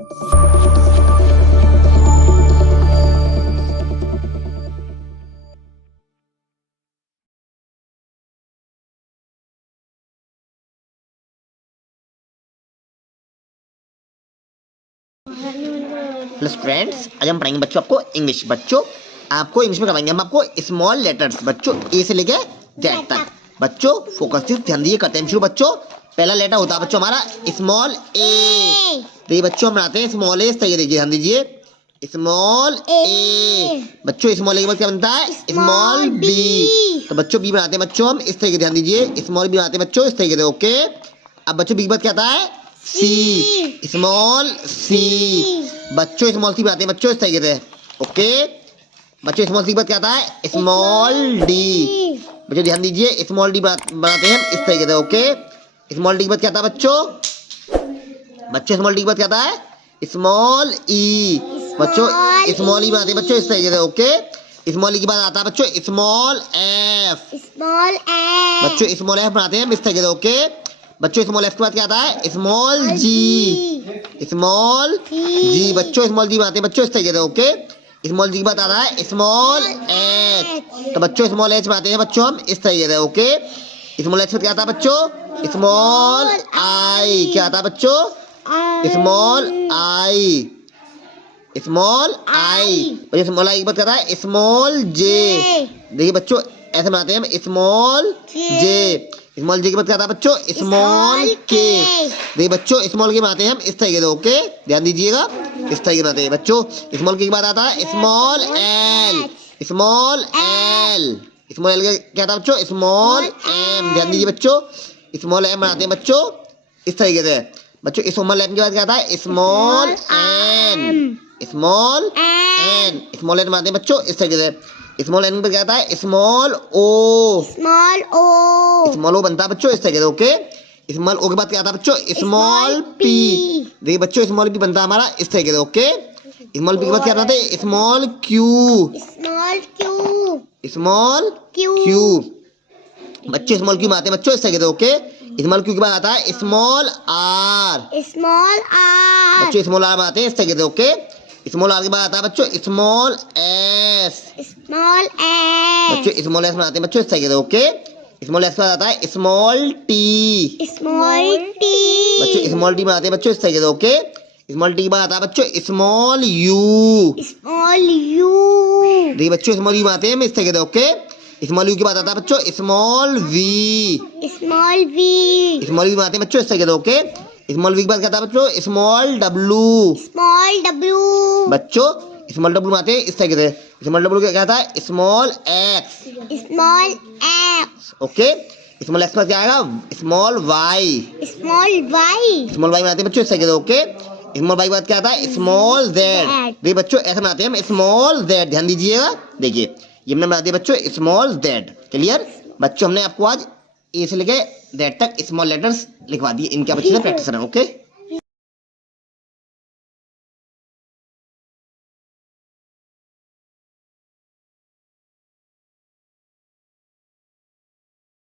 Hello students, आज हम पढ़ाएंगे बच्चों आपको इंग्लिश। बच्चों आपको इंग्लिश में करवाएंगे हम आपको स्मॉल लेटर्स, बच्चों ए से लेके जेड तक। बच्चों फोकस से ध्यान दिए, करते हैं शुरू। बच्चों पहला लेटर होता है बच्चों हमारा स्मॉल ए। तो ये बच्चों हम बनाते हैं स्मॉल ए इस तरीके, देखिए ध्यान दीजिए, स्मॉल ए। बच्चों स्मॉल ए के बाद क्या बनता है? Small b. तो बच्चों बी बनाते हैं बच्चों हम इस तरीके, ध्यान दीजिए, स्मॉल बी बनाते हैं बच्चों इस तरीके से। ओके, अब बच्चों बी के बाद क्या आता है? सी, स्मॉल सी। बच्चों स्मॉल सी बनाते हैं बच्चों इस तरीके से। ओके, बच्चों स्मॉल सी के बाद क्या आता है? Small D. बच्चों ध्यान दीजिए, स्मॉल डी बनाते हैं हम इस तरीके से। ओके, स्मॉल डी के बाद क्या आता है बच्चों? बच्चों स्मॉल डी के बाद क्या आता है? स्मॉल ई। बच्चों स्मॉल ई बनाते हैं बच्चों इस तरीके से। ओके, स्मॉल ई के बाद आता है बच्चों स्मॉल एफ। Small F. बच्चों स्मॉल एफ बनाते हैं हम इस तरीके से। ओके, बच्चों स्मॉल एफ के बाद क्या आता है? स्मॉल जी, स्मॉल जी। बच्चों स्मॉल जी बनाते हैं बच्चों इस तरीके से। ओके, स्मॉल जी के बाद आता है स्मॉल एच। तो बच्चों स्मॉल एच बनाते हैं बच्चों हम इस तरीके से। ओके, स्मॉल एच के बाद क्या आता है बच्चों? Small I. क्या आता है बच्चों? Small I, small I. बच्चों स्मॉल आई के बाद क्या आता है? स्मॉल जे। देखिए बच्चों ऐसे बनाते हैं हम स्मॉल जे। स्मॉल जे के बाद क्या आता है बच्चों? स्मॉल के। देखिए बच्चों स्मॉल के बनाते हैं हम इस तरीके से। ओके, ध्यान दीजिएगा, इस तरीके बनाते हैं बच्चों। स्मॉल के बाद आता है small l, small l. Small l क्या आता है बच्चों? Small m. ध्यान दीजिए बच्चों, स्मॉल एम बनाते हैं बच्चों इस तरीके से। बच्चों स्मॉल एम के बाद क्या आता है? Small n, small n. Small n बनाते हैं बच्चों इस तरीके से। स्मॉल एन पे क्या आता है? स्मॉल ओ, स्मॉल ओ। स्मॉल ओ बनता है बच्चों इस तरीके से। ओके, स्मॉल ओ के बाद क्या आता है बच्चों? Small P. देखिए बच्चों स्मॉल पी बनता है हमारा इस तरीके से। ओके, स्मॉल पी के बाद क्या आता है? Small Q, small Q, small Q. बच्चों स्मॉल क्यू बनाते हैं बच्चों इस तरीके से। ओके, स्मॉल क्यू के बाद आता है स्मॉल आर, स्मॉल आर। बच्चों स्मॉल आर बनाते हैं इस तरीके से। ओके, स्मॉल आर के बाद आता है बच्चों स्मॉल एस, स्मॉल एस। बच्चों स्मॉल एस बनाते हैं बच्चों इस तरीके से। ओके, स्मॉल एस के बाद आता है स्मॉल टी, स्मॉल टी। बच्चों स्मॉल टी बनाते हैं बच्चों इस तरीके से। ओके, स्मॉल टी के बाद आता है बच्चों स्मॉल यू, स्मॉल यू। देखिए बच्चों स्मॉल यू बनाते हैं हम इस तरीके से। ओके, स्मॉल यू के बाद आता है बच्चों small v, small v. Small v बनाते हैं बच्चों इस तरीके से। ओके, स्मॉल वी के बाद क्या आता है बच्चों? Small W, small W. बच्चों स्मॉल डब्लू बनाते हैं इस तरीके से। स्मॉल डब्लू क्या आता है? Small x, small x. Okay, small x पर क्या आएगा? Small y, small y. Small y बनाते हैं बच्चों इस तरीके से। ओके, स्मॉल वाई के बाद क्या आता है? Small Z. देखिए बच्चों ऐसे बनाते हैं हम स्मॉल जेड, ध्यान दीजिएगा। देखिए ये हमने बना दिया बच्चों स्मॉल जेड। क्लियर बच्चों, हमने आपको आज ए से लेके जेड तक स्मॉल लेटर्स लिखवा दिए, इनके आप अच्छे से प्रैक्टिस करें। ओके।